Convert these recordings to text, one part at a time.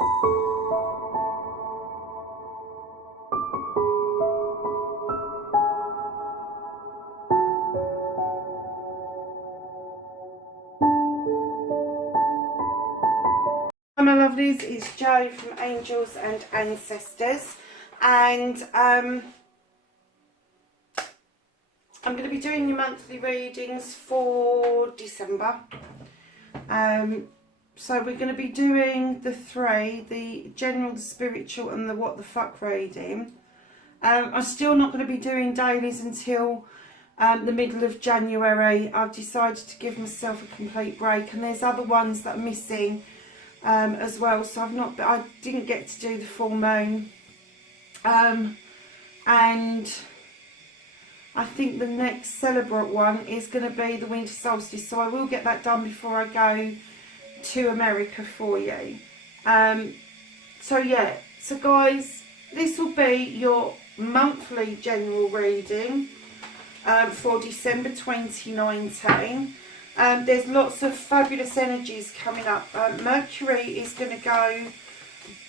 Hi my lovelies, it's Jo from Angels and Ancestors, and I'm going to be doing your monthly readings for December. So we're going to be doing the three, the general, the spiritual and the what the fuck reading. I'm still not going to be doing dailies until the middle of January. I've decided to give myself a complete break, and there's other ones that are missing as well, so I didn't get to do the full moon, and I think the next celebrate one is going to be the winter solstice, so I will get that done before I go to America for you. So yeah, so guys, this will be your monthly general reading for December 2019. There's lots of fabulous energies coming up. Mercury is going to go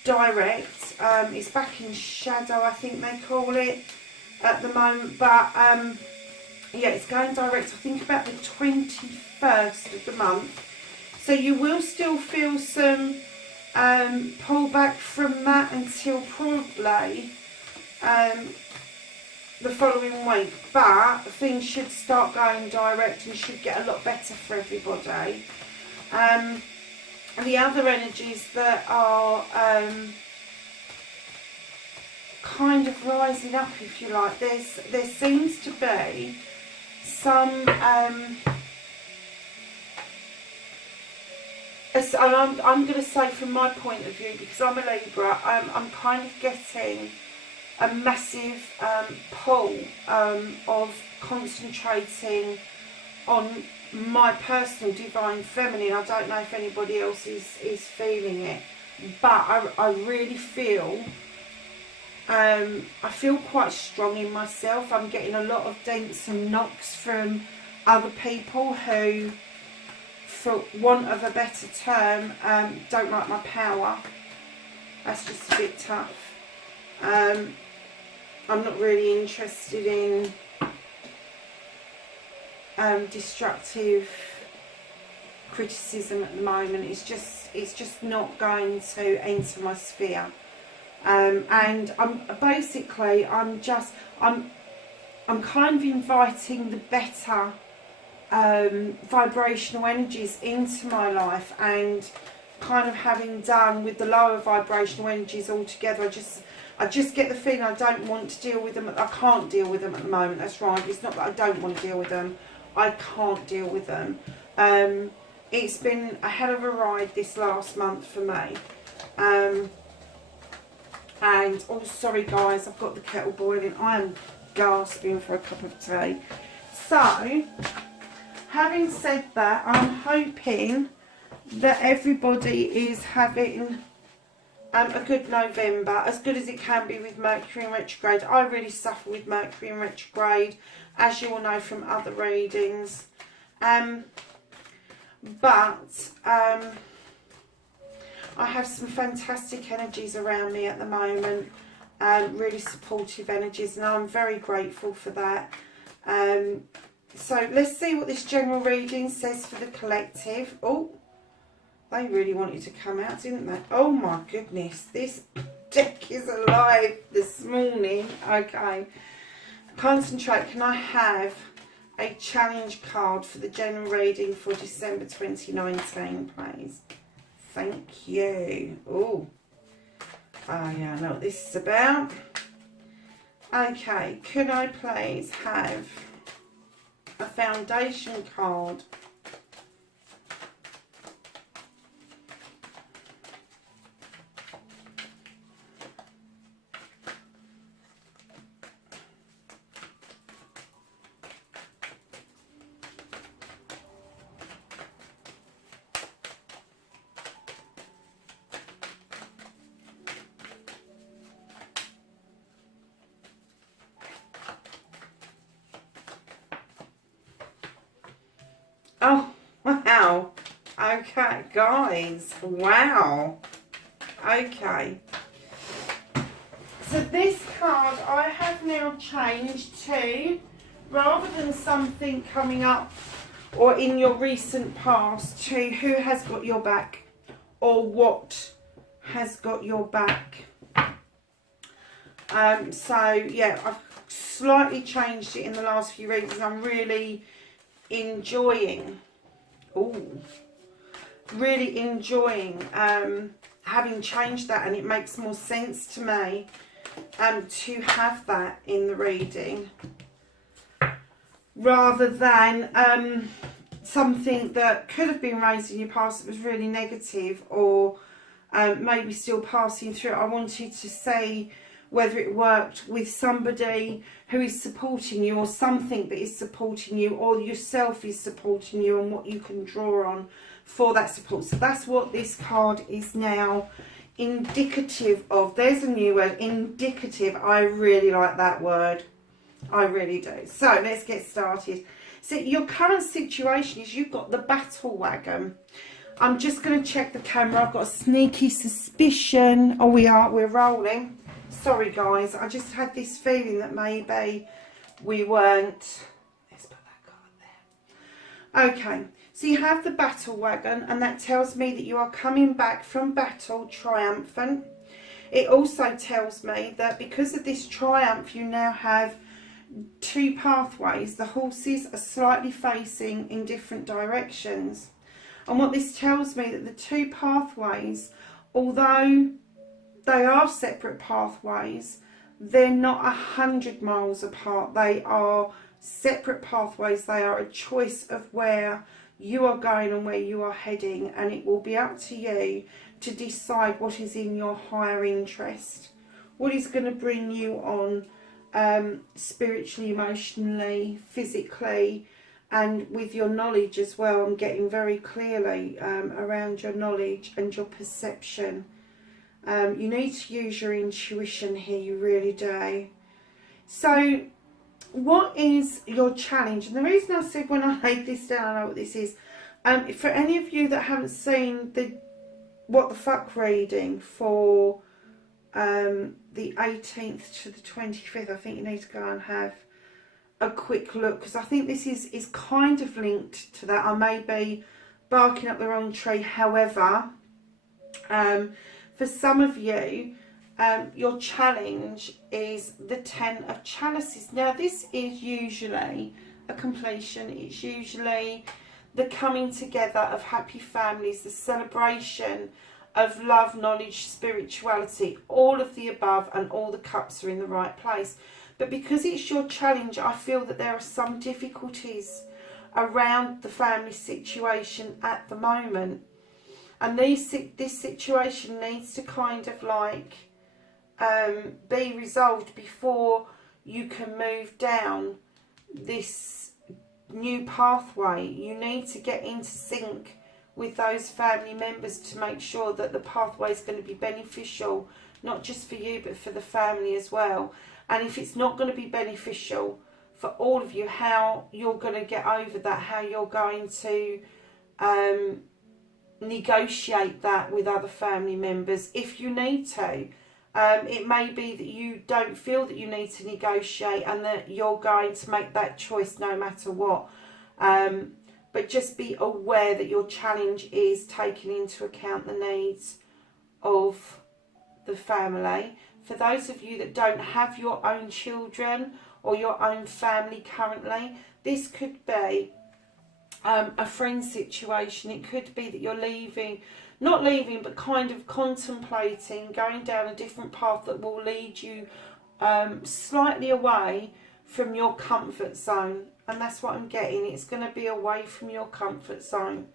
direct. It's back in shadow, I think they call it at the moment. But yeah, it's going direct, I think, about the 21st of the month. So you will still feel some pullback from that until probably the following week, but things should start going direct and should get a lot better for everybody. And the other energies that are kind of rising up, if you like, there seems to be some I'm going to say from my point of view, because I'm a Libra, I'm kind of getting a massive pull of concentrating on my personal divine feminine. I don't know if anybody else is feeling it, but I really feel I feel quite strong in myself. I'm getting a lot of dinks and knocks from other people who, for want of a better term, don't like my power. That's just a bit tough. I'm not really interested in destructive criticism at the moment. It's just not going to enter my sphere. And I'm kind of inviting the better vibrational energies into my life, and kind of having done with the lower vibrational energies altogether. I just get the feeling I don't want to deal with them. I can't deal with them at the moment. That's right. It's not that I don't want to deal with them. I can't deal with them. It's been a hell of a ride this last month for me. And, oh, sorry guys, I've got the kettle boiling. I am gasping for a cup of tea. So, having said that, I'm hoping that everybody is having a good November, as good as it can be with Mercury in retrograde. I really suffer with Mercury in retrograde, as you all know from other readings. But I have some fantastic energies around me at the moment, really supportive energies, and I'm very grateful for that. So let's see what this general reading says for the collective. Oh, they really wanted to come out, didn't they? Oh my goodness, this deck is alive this morning. Okay, concentrate. Can I have a challenge card for the general reading for December 2019, please? Thank you. Oh, yeah, I know what this is about. Okay, could I please have a foundation card Oh, wow. Okay, guys. Wow. Okay. So this card I have now changed to, rather than something coming up or in your recent past, to who has got your back or what has got your back. So yeah, I've slightly changed it in the last few readings. I'm really enjoying, having changed that, and it makes more sense to me to have that in the reading rather than something that could have been raised in your past that was really negative, or maybe still passing through. I wanted to say whether it worked with somebody who is supporting you, or something that is supporting you, or yourself is supporting you, and what you can draw on for that support. So that's what this card is now indicative of. There's a new word, indicative. I really like that word. I really do. So let's get started. So your current situation is you've got the battle wagon. I'm just going to check the camera. I've got a sneaky suspicion. Oh, we're rolling. Sorry guys, I just had this feeling that maybe we weren't. Let's put that card there. Okay, so you have the battle wagon, and that tells me that you are coming back from battle triumphant. It also tells me that because of this triumph, you now have two pathways. The horses are slightly facing in different directions. And what this tells me, that the two pathways, although they are separate pathways, they're not 100 miles apart. They are separate pathways. They are a choice of where you are going and where you are heading, and it will be up to you to decide what is in your higher interest, what is going to bring you on spiritually, emotionally, physically, and with your knowledge as well. I'm getting very clearly around your knowledge and your perception. You need to use your intuition here, you really do. So what is your challenge? And the reason I said when I laid this down, I know what this is. For any of you that haven't seen the What the Fuck reading for the 18th to the 25th, I think you need to go and have a quick look, because I think this is kind of linked to that. I may be barking up the wrong tree. However, for some of you, your challenge is the 10 of Chalices. Now, this is usually a completion. It's usually the coming together of happy families, the celebration of love, knowledge, spirituality, all of the above, and all the cups are in the right place. But because it's your challenge, I feel that there are some difficulties around the family situation at the moment. And this situation needs to kind of like be resolved before you can move down this new pathway. You need to get into sync with those family members to make sure that the pathway is going to be beneficial, not just for you, but for the family as well. And if it's not going to be beneficial for all of you, how you're going to get over that, how you're going to negotiate that with other family members if you need to. It may be that you don't feel that you need to negotiate, and that you're going to make that choice no matter what. But just be aware that your challenge is taking into account the needs of the family. For those of you that don't have your own children or your own family currently, this could be a friend situation. It could be that you're leaving, not leaving, but kind of contemplating going down a different path that will lead you slightly away from your comfort zone. And that's what I'm getting. It's going to be away from your comfort zone.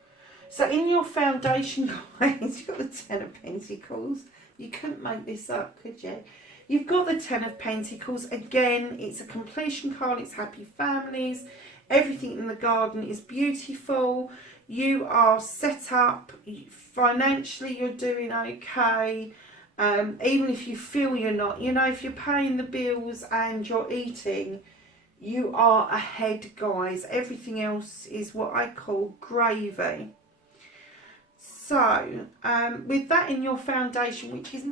So in your foundation, guys, you've got the 10 of Pentacles. You couldn't make this up, could you? You've got the 10 of Pentacles. Again, it's a completion card. It's happy families. Everything in the garden is beautiful. You are set up. Financially, you're doing okay. Even if you feel you're not. You know, if you're paying the bills and you're eating, you are ahead, guys. Everything else is what I call gravy. So, with that in your foundation, which is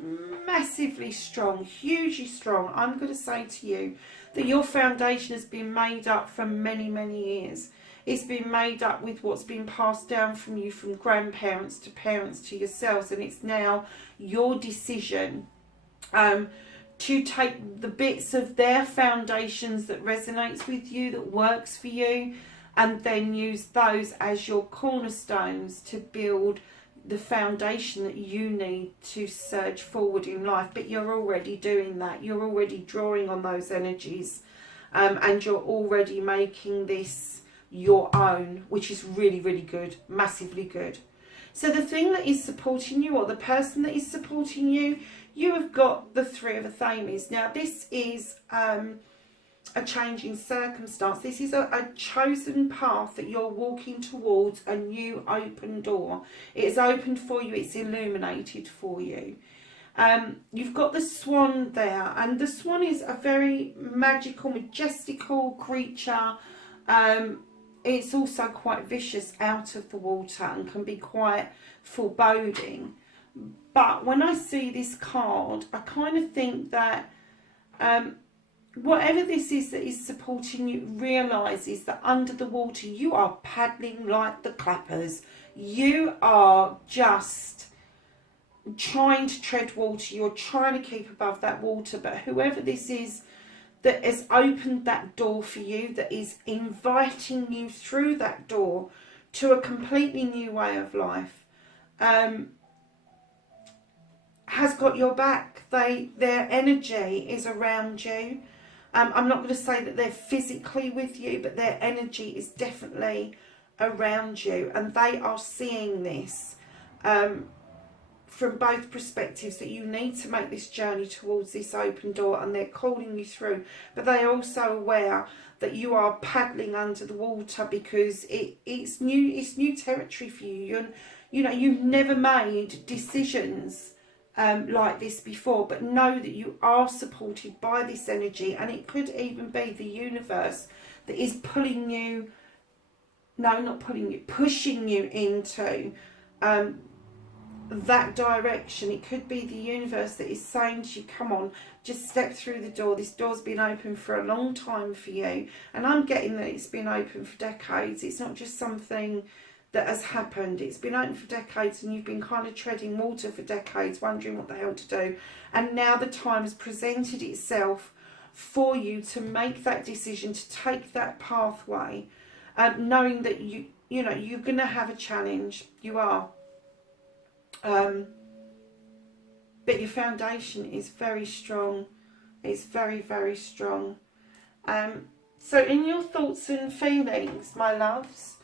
massively strong, hugely strong, I'm going to say to you that your foundation has been made up for many, many years. It's been made up with what's been passed down from you, from grandparents to parents to yourselves, and it's now your decision to take the bits of their foundations that resonates with you, that works for you, and then use those as your cornerstones to build the foundation that you need to surge forward in life. But you're already doing that. You're already drawing on those energies, and you're already making this your own, which is really, really good, massively good. So the thing that is supporting you, or the person that is supporting you, you have got the Three of Athames. Now this is a change in circumstance. This is a chosen path that you're walking towards, a new open door. It is opened for you, it's illuminated for you. You've got the swan there, and the swan is a very magical, majestical creature. It's also quite vicious out of the water and can be quite foreboding. But when I see this card, I kind of think that whatever this is that is supporting you realises that under the water you are paddling like the clappers. You are just trying to tread water. You're trying to keep above that water. But whoever this is that has opened that door for you, that is inviting you through that door to a completely new way of life, has got your back. Their energy is around you. I'm not going to say that they're physically with you, but their energy is definitely around you, and they are seeing this from both perspectives, that you need to make this journey towards this open door, and they're calling you through. But they are also aware that you are paddling under the water because it's new territory for you. You've never made decisions like this before, but know that you are supported by this energy, and it could even be the universe that is pulling you, no, not pulling you, pushing you into that direction. It could be the universe that is saying to you, come on, just step through the door. This door's been open for a long time for you, and I'm getting that it's been open for decades. It's not just something that has happened. It's been open for decades, and you've been kind of treading water for decades, wondering what the hell to do. And now the time has presented itself for you to make that decision, to take that pathway, knowing that you're going to have a challenge. You are. But your foundation is very strong. It's very, very strong. So in your thoughts and feelings, my loves,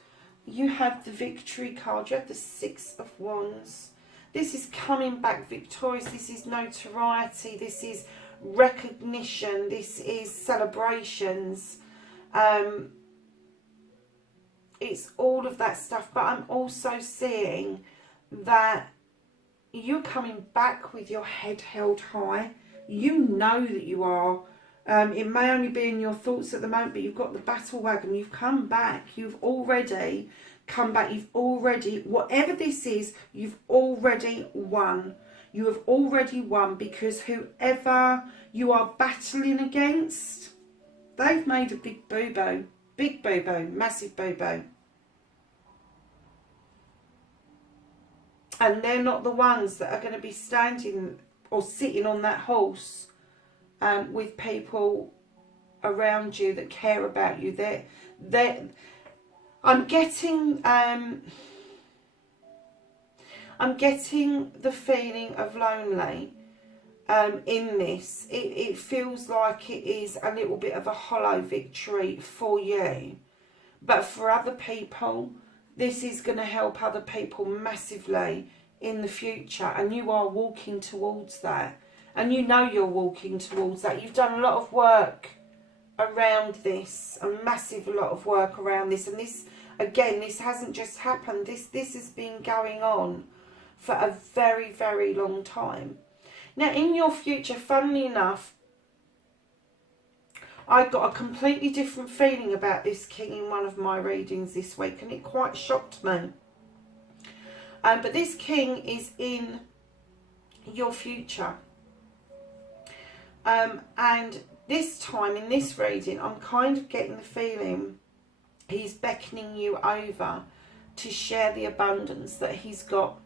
you have the Victory card. You have the Six of Wands. This is coming back victorious. This is notoriety. This is recognition. This is celebrations. It's all of that stuff. But I'm also seeing that you're coming back with your head held high. You know that you are. It may only be in your thoughts at the moment, but you've got the battle wagon. You've come back. You've already come back. You've already, whatever this is, you've already won. You have already won, because whoever you are battling against, they've made a big boo-boo. Big boo-boo. Massive boo-boo. And they're not the ones that are going to be standing or sitting on that horse with people around you that care about you. I'm getting the feeling of lonely in this. It feels like it is a little bit of a hollow victory for you. But for other people, this is going to help other people massively in the future, and you are walking towards that, and you know you're walking towards that. You've done a lot of work around this, a massive lot of work around this, and this, again, this hasn't just happened. This has been going on for a very, very long time. Now, in your future, funnily enough, I got a completely different feeling about this king in one of my readings this week, and it quite shocked me. But this king is in your future. And this time in this reading, I'm kind of getting the feeling he's beckoning you over to share the abundance that he's got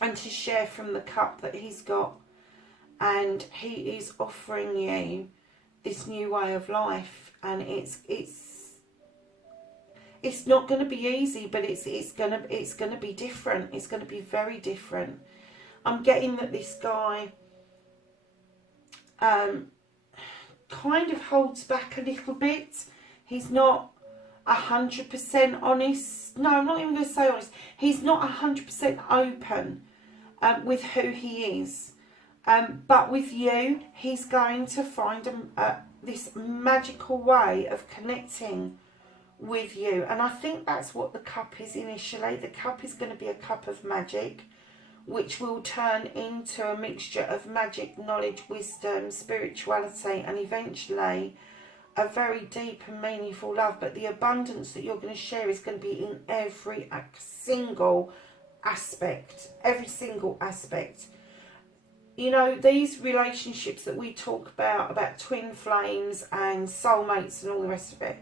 and to share from the cup that he's got. And he is offering you this new way of life, and it's not going to be easy, but it's going to be different. It's going to be very different. I'm getting that this guy kind of holds back a little bit. He's not 100% honest. No, I'm not even going to say honest. He's not 100% open with who he is. But with you, he's going to find this magical way of connecting with you. And I think that's what the cup is initially. The cup is going to be a cup of magic, which will turn into a mixture of magic, knowledge, wisdom, spirituality, and eventually a very deep and meaningful love. But the abundance that you're going to share is going to be in every single aspect. Every single aspect. You know, these relationships that we talk about twin flames and soulmates and all the rest of it,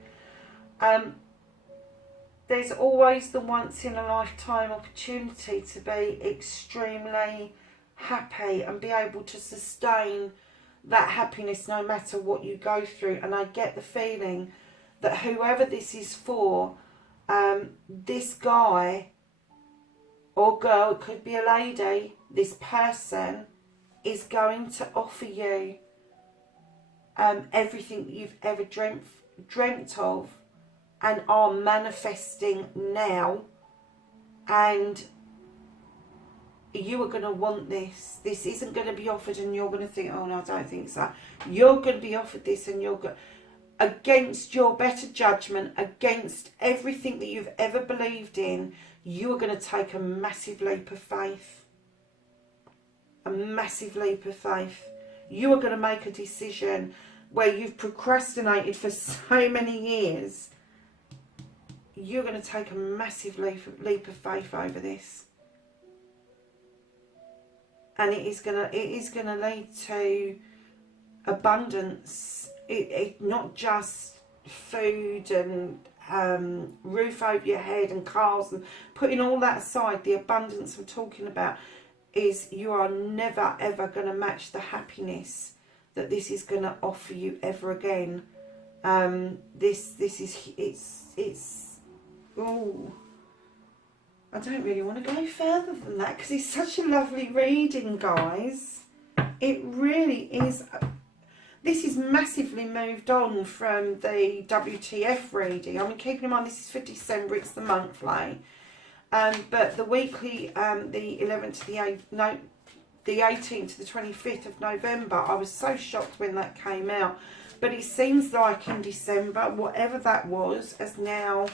there's always the once in a lifetime opportunity to be extremely happy and be able to sustain that happiness no matter what you go through. And I get the feeling that whoever this is for, this guy or girl, it could be a lady, this person is going to offer you everything that you've ever dreamt of and are manifesting now. And you are going to want this. This isn't going to be offered and you're going to think, oh no, I don't think so. You're going to be offered this, and you're going, against your better judgment, against everything that you've ever believed in, you are going to take a massive leap of faith. A massive leap of faith. You are going to make a decision where you've procrastinated for so many years. You're going to take a massive leap of faith over this, and it is going to lead to abundance. It not just food and roof over your head and cars, and putting all that aside, the abundance I'm talking about is you are never ever going to match the happiness that this is going to offer you ever again. Oh, I don't really want to go further than that because it's such a lovely reading, guys. It really is. This is massively moved on from the WTF reading. I mean, keeping in mind this is for December, it's the monthly. But the weekly, the 11th to the 8th, no, the 18th to the 25th of November, I was so shocked when that came out. But it seems like in December, whatever that was, has now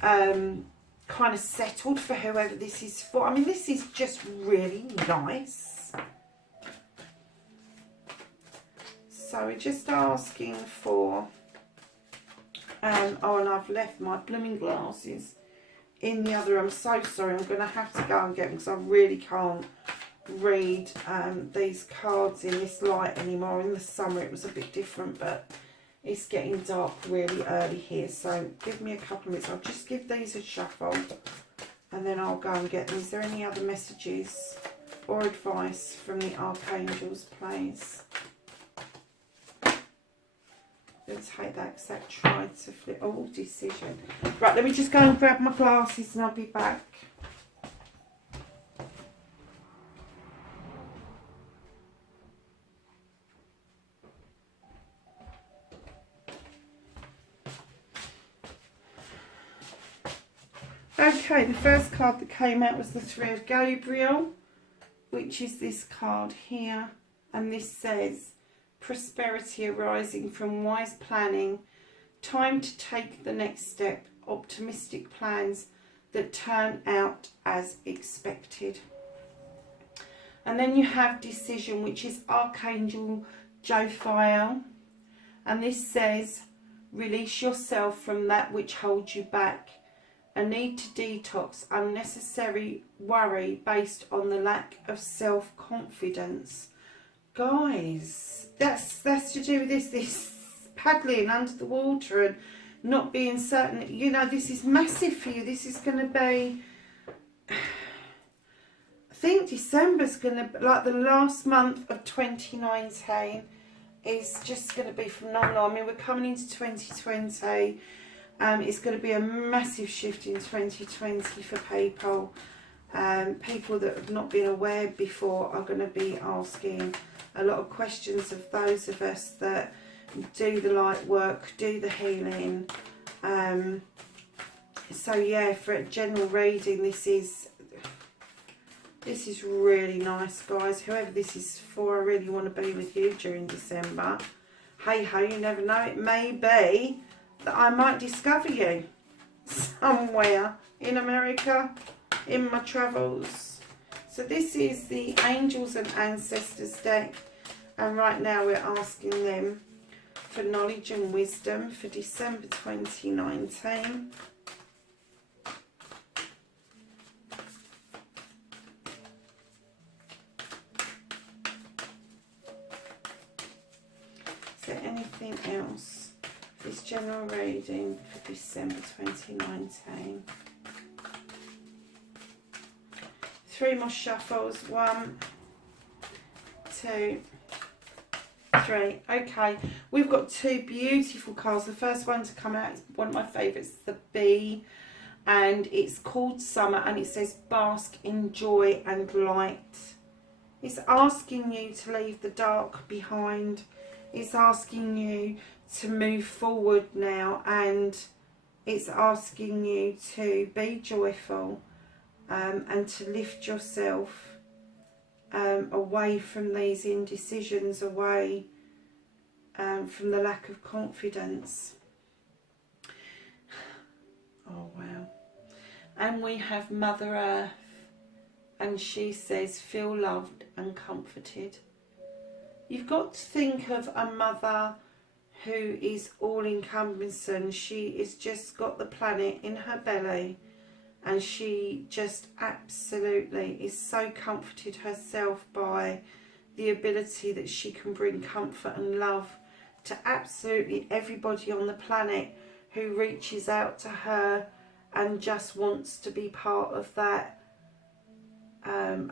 kind of settled for whoever this is for. I mean, this is just really nice. So we're just asking for, oh, and I've left my blooming glasses in the other. I'm so sorry, I'm going to have to go and get them because I really can't read these cards in this light anymore. In the summer it was a bit different, but it's getting dark really early here, so give me a couple of minutes. I'll just give these a shuffle and then I'll go and get them. Is there any other messages or advice from the archangels, please? Let's take that because that tried to flip. Oh, decision. Right, let me just go and grab my glasses and I'll be back. Okay, the first card that came out was the Three of Gabriel, which is this card here. And this says, prosperity arising from wise planning, time to take the next step, optimistic plans that turn out as expected. And then you have decision, which is Archangel Jophiel. And this says, release yourself from that which holds you back a need to detox, unnecessary worry based on the lack of self-confidence. Guys, that's to do with this paddling under the water and not being certain. You know, this is massive for you. This is going to be, I think December's going to, like the last month of 2019 is just going to be phenomenal. I mean, we're coming into 2020. It's going to be a massive shift in 2020 for people. People that have not been aware before are going to be asking a lot of questions of those of us that do the light work, do the healing. So yeah, for a general reading, this is really nice, guys. Whoever this is for, I really want to be with you during December. Hey ho, you never know. It may be that I might discover you somewhere in America in my travels. So this is the Angels and Ancestors deck, and right now we're asking them for knowledge and wisdom for December 2019. Is there anything else? This general reading for December 2019. 3 more shuffles. 1, 2, 3. Okay, we've got 2 beautiful cards. The first one to come out is one of my favourites, the Bee, and it's called Summer, and it says bask in joy and light. It's asking you to leave the dark behind. It's asking you to move forward now, and it's asking you to be joyful and to lift yourself away from these indecisions, away from the lack of confidence. Oh wow. And we have Mother Earth, and she says feel loved and comforted. You've got to think of a mother who is all encompassing. She has just got the planet in her belly, and she just absolutely is so comforted herself by the ability that she can bring comfort and love to absolutely everybody on the planet who reaches out to her and just wants to be part of that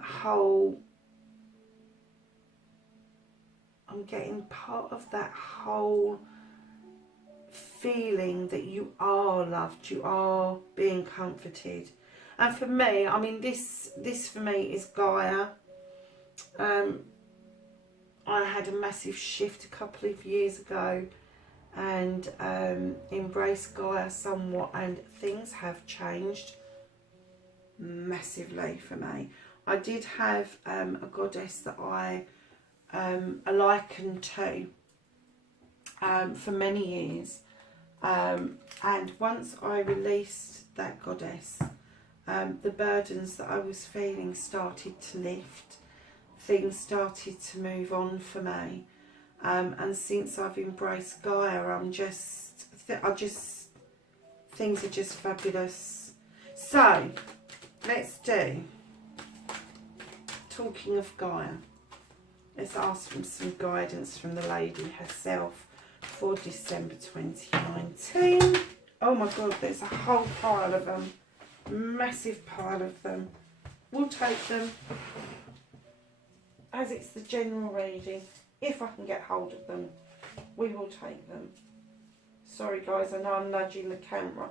whole, I'm getting part of that whole feeling that you are loved, you are being comforted. And for me, I mean, this for me is Gaia. I had a massive shift a couple of years ago and embraced Gaia somewhat, and things have changed massively for me. I did have a goddess that I likened to for many years, and once I released that goddess, the burdens that I was feeling started to lift. Things started to move on for me, and since I've embraced Gaia, things are just fabulous. So let's do, talking of Gaia, let's ask for some guidance from the lady herself for December 2019. Oh my god, there's a whole pile of them, massive pile of them. We'll take them as it's the general reading. If I can get hold of them, we will take them. Sorry guys, I know I'm nudging the camera,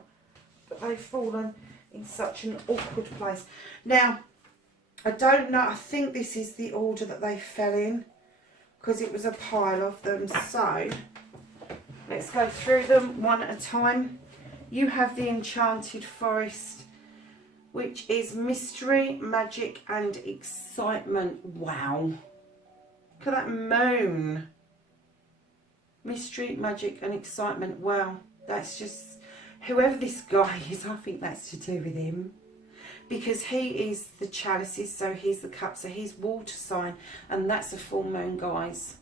but they've fallen in such an awkward place. Now, I don't know, I think this is the order that they fell in, because it was a pile of them. So let's go through them one at a time. You have the Enchanted Forest, which is mystery, magic and excitement. Wow. Look at that moon. Mystery, magic and excitement. Wow. That's just, whoever this guy is, I think that's to do with him. Because he is the chalices, so he's the cup, so he's water sign, and that's a full moon, guys.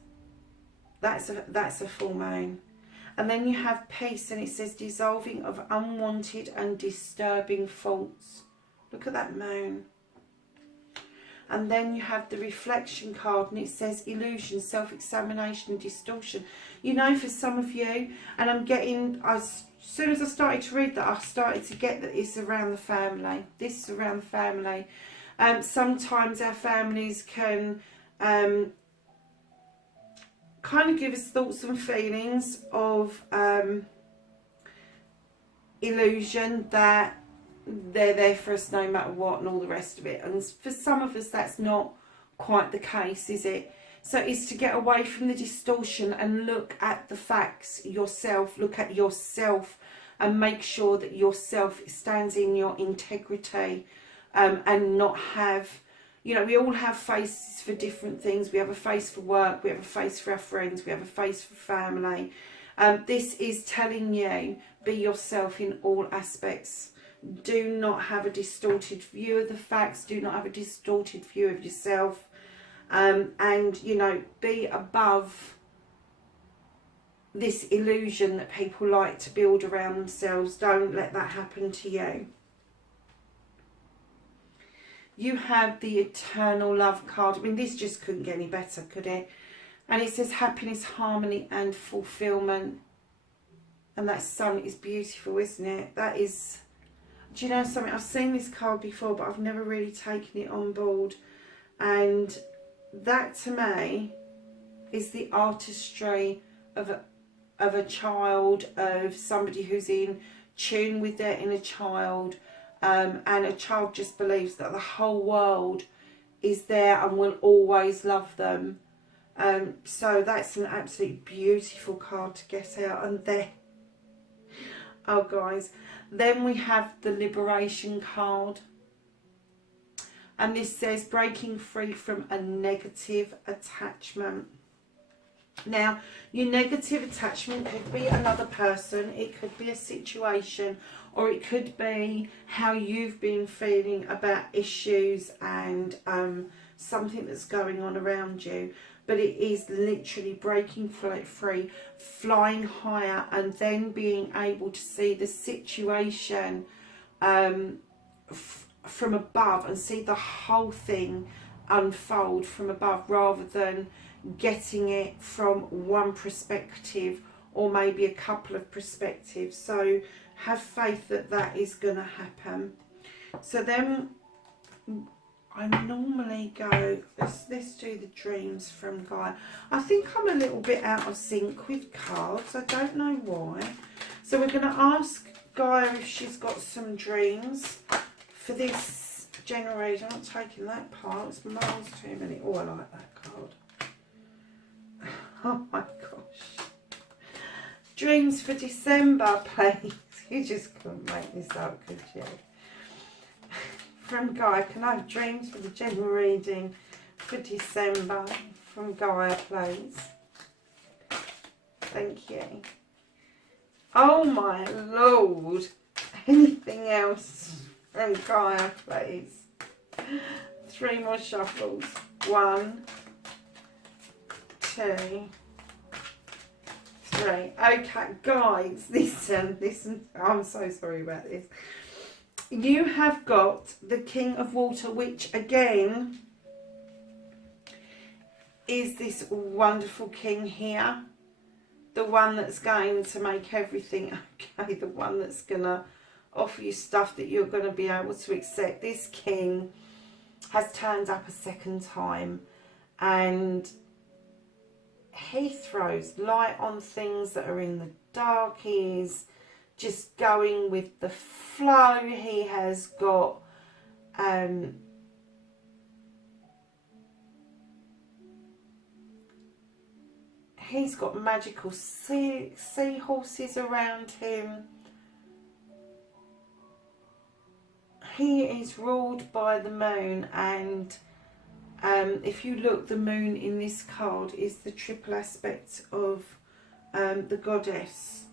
That's a full moon. And then you have peace, and it says dissolving of unwanted and disturbing thoughts. Look at that moon. And then you have the reflection card, and it says illusion, self-examination and distortion. You know, for some of you, and I'm getting, as soon as I started to read that, I started to get that it's around the family. This is around the family. Sometimes our families can kind of give us thoughts and feelings of illusion, that they're there for us no matter what and all the rest of it. And for some of us, that's not quite the case, is it? So it's to get away from the distortion and look at the facts yourself, look at yourself, and make sure that yourself stands in your integrity, and not have, you know, we all have faces for different things. We have a face for work, we have a face for our friends, we have a face for family. This is telling you, be yourself in all aspects. Do not have a distorted view of the facts. Do not have a distorted view of yourself. And, you know, be above this illusion that people like to build around themselves. Don't let that happen to you. You have the eternal love card. I mean, this just couldn't get any better, could it? And it says happiness, harmony and fulfillment. And that sun is beautiful, isn't it? That is... Do you know something? I've seen this card before, but I've never really taken it on board. And that, to me, is the artistry of a child, of somebody who's in tune with their inner child. And a child just believes that the whole world is there and will always love them. So that's an absolutely beautiful card to get out. And then, oh guys, then we have the liberation card. And this says breaking free from a negative attachment. Now, your negative attachment could be another person, it could be a situation, or it could be how you've been feeling about issues and something that's going on around you. But it is literally breaking free, flying higher, and then being able to see the situation from above and see the whole thing unfold from above, rather than getting it from one perspective or maybe a couple of perspectives. So have faith that that is going to happen. So then I normally go, let's do the dreams from Gaia. I think I'm a little bit out of sync with cards. I don't know why. So we're going to ask Gaia if she's got some dreams for this generator. I'm not taking that part. It's miles too many. Oh, I like that card. Oh my gosh. Dreams for December, please. You just couldn't make this up, could you? From Gaia, can I have dreams for the general reading for December from Gaia, please? Thank you. Oh my Lord. Anything else from Gaia, please? 3 more shuffles. 1, 2, 3. Okay, guys, listen. I'm so sorry about this. You have got the King of Water, which again is this wonderful king here. The one that's going to make everything okay. The one that's going to offer you stuff that you're going to be able to accept. This king has turned up a second time, and he throws light on things that are in the dark. He is just going with the flow. He has got he's got magical seahorses around him. He is ruled by the moon, and if you look, the moon in this card is the triple aspect of the goddess,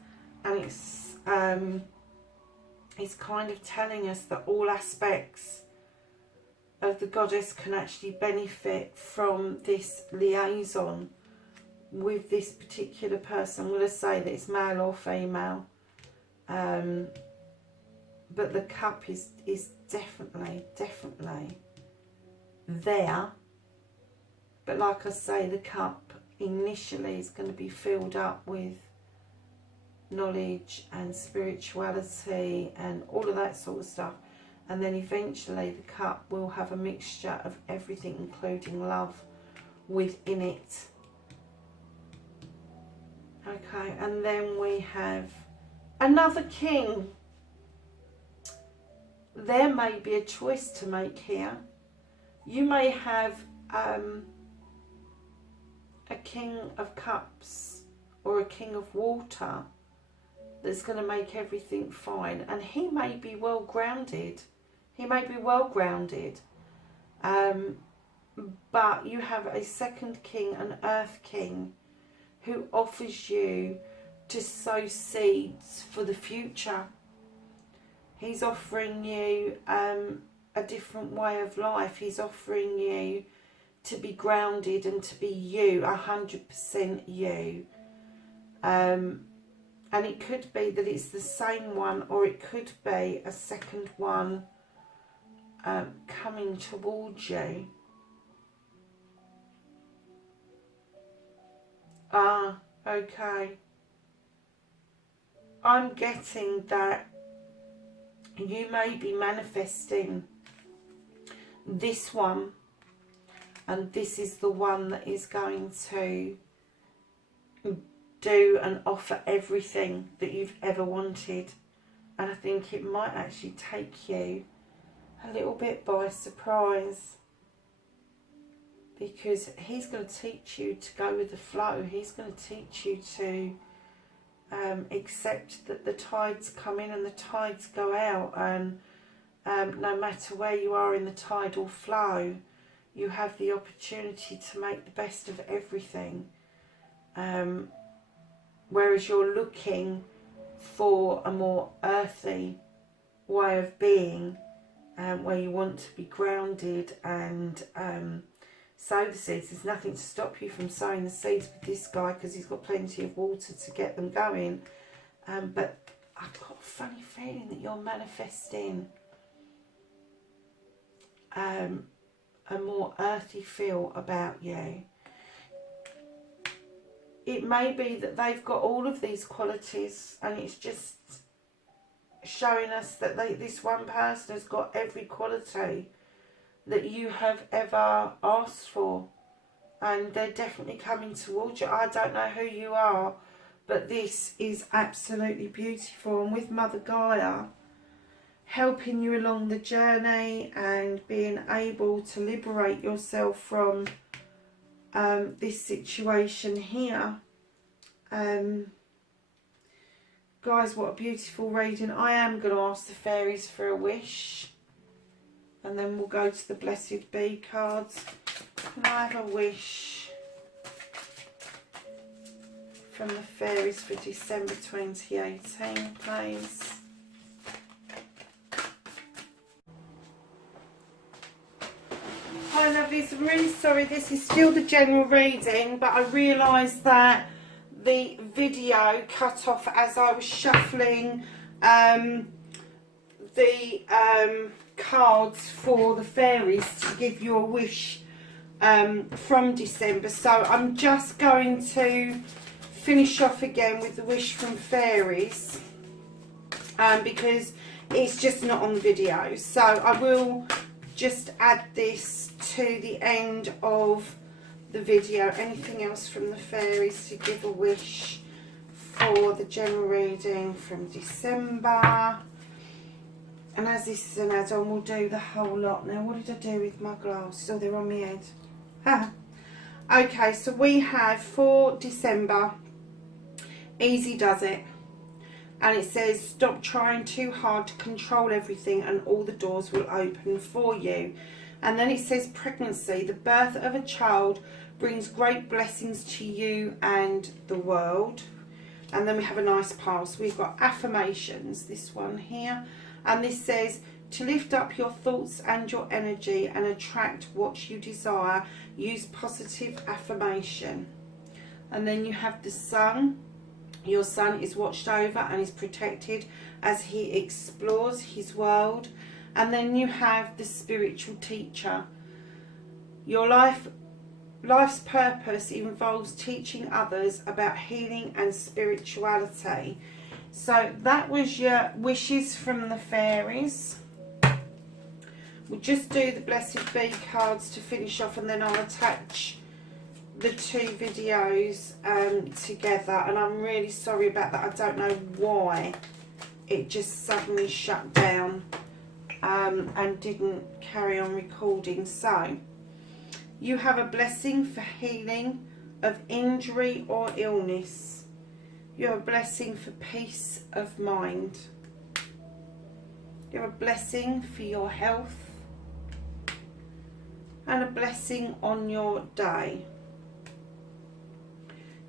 and it's kind of telling us that all aspects of the goddess can actually benefit from this liaison with this particular person. I'm going to say that it's male or female. But the cup is definitely there. But like I say, the cup initially is going to be filled up with knowledge and spirituality and all of that sort of stuff. And then eventually the cup will have a mixture of everything, including love, within it. Okay, and then we have another king. There may be a choice to make here. You may have a king of cups or a king of water that's going to make everything fine, and he may be well grounded. He may be well grounded, but you have a second king, an earth king, who offers you to sow seeds for the future. He's offering you a different way of life. He's offering you to be grounded and to be you, 100% you. And it could be that it's the same one, or it could be a second one coming towards you. Ah, okay. I'm getting that you may be manifesting this one, and this is the one that is going to do and offer everything that you've ever wanted. And I think it might actually take you a little bit by surprise, because he's going to teach you to go with the flow. He's going to teach you to accept that the tides come in and the tides go out, and no matter where you are in the tidal flow, you have the opportunity to make the best of everything. Whereas you're looking for a more earthy way of being, where you want to be grounded and sow the seeds. There's nothing to stop you from sowing the seeds with this guy, because he's got plenty of water to get them going. But I've got a funny feeling that you're manifesting a more earthy feel about you. It may be that they've got all of these qualities, and it's just showing us that this one person has got every quality that you have ever asked for, and they're definitely coming towards you. I don't know who you are, but this is absolutely beautiful. And with Mother Gaia helping you along the journey and being able to liberate yourself from this situation here, guys, what a beautiful reading. I am going to ask the fairies for a wish, and then we'll go to the Blessed Bee cards. Can I have a wish from the fairies for December 2018, please? Hi lovelies, I'm really sorry this is still the general reading, but I realised that the video cut off as I was shuffling the cards for the fairies to give you a wish from December. So I'm just going to finish off again with the wish from fairies, because it's just not on the video. So I will just add this to the end of the video. Anything else from the fairies to give a wish for the general reading from December? And as this is an add-on, we'll do the whole lot. Now, what did I do with my glasses? Oh, they're on my head. Okay, so we have for December, easy does it. And it says, stop trying too hard to control everything and all the doors will open for you. And then it says pregnancy. The birth of a child brings great blessings to you and the world. And then we have a nice pile. So we've got affirmations, this one here. And this says, to lift up your thoughts and your energy and attract what you desire, use positive affirmation. And then you have the sun. Your son is watched over and is protected as he explores his world. And then you have the spiritual teacher. Your life's purpose involves teaching others about healing and spirituality. So that was your wishes from the fairies. We'll just do the Blessed Bee cards to finish off, and then I'll attach the two videos together. And I'm really sorry about that. I don't know why it just suddenly shut down and didn't carry on recording. So you have a blessing for healing of injury or illness. You have a blessing for peace of mind. You have a blessing for your health and a blessing on your day.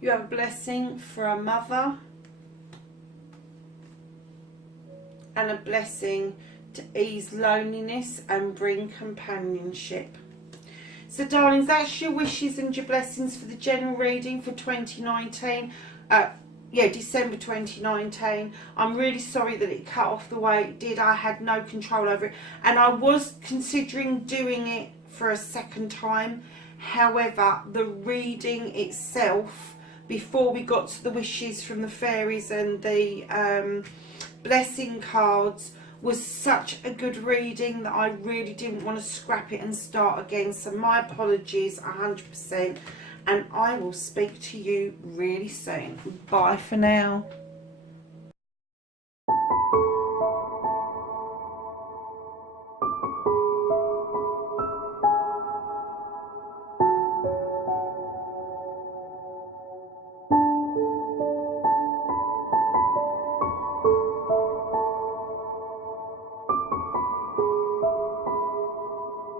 You have a blessing for a mother and a blessing to ease loneliness and bring companionship. So darlings, that's your wishes and your blessings for the general reading for 2019. December 2019. I'm really sorry that it cut off the way it did. I had no control over it, and I was considering doing it for a second time. However, the reading itself, before we got to the wishes from the fairies and the blessing cards, was such a good reading that I really didn't want to scrap it and start again. So my apologies 100%, and I will speak to you really soon. Bye for now.